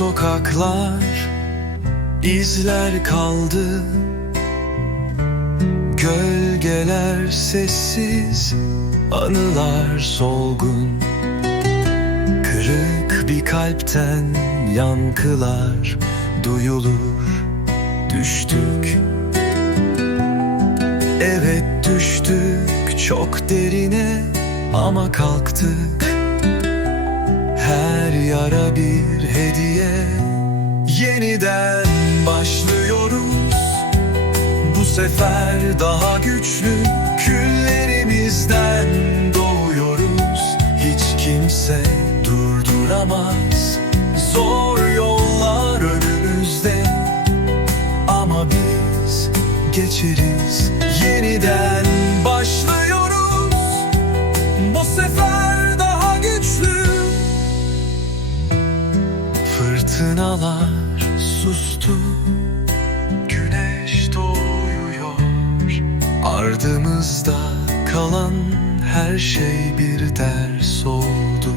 sokaklar izler kaldı. Gölgeler sessiz Anılar solgun. Kırık bir kalpten yankılar duyulur. Düştük. Evet düştük. Çok derine ama kalktık. Her yara bir hediye. Yeniden başlıyoruz. Bu sefer daha güçlü Küllerimizden doğuyoruz. Hiç kimse durduramaz. Zor yollar önümüzde. Ama biz geçeriz Yeniden Fırtınalar sustu. Güneş doğuyor. Ardımızda kalan her şey bir ders oldu.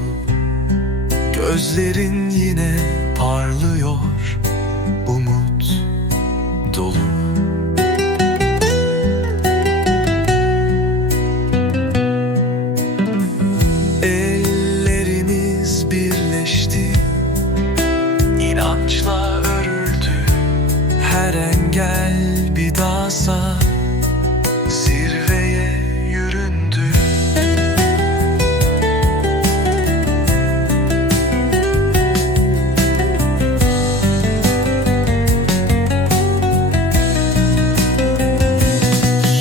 Gözlerin yine parlıyor. Umut dolu. Ellerimiz İnançla örüldü Her engel bir dağsa Zirveye yüründü.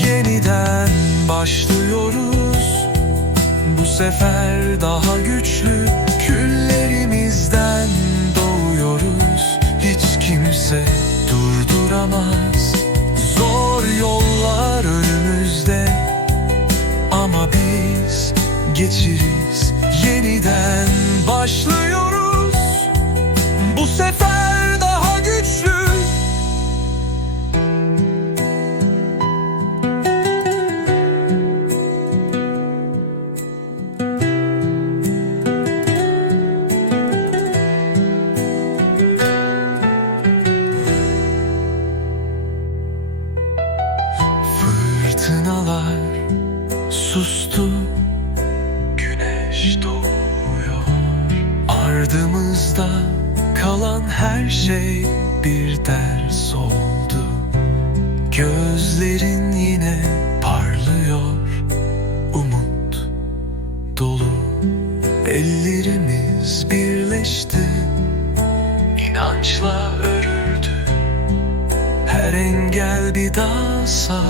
Yeniden başlıyoruz. Bu sefer daha güçlü durduramaz. Zor yollar önümüzde. Ama biz geçiriz. Yeniden başlıyoruz. Bu sefer Fırtınalar sustu. Güneş doğuyor. Ardımızda kalan her şey bir ders oldu. Gözlerin yine parlıyor. Umut dolu. Ellerimiz birleşti. İnançla örüldü. Her engel bir dağsa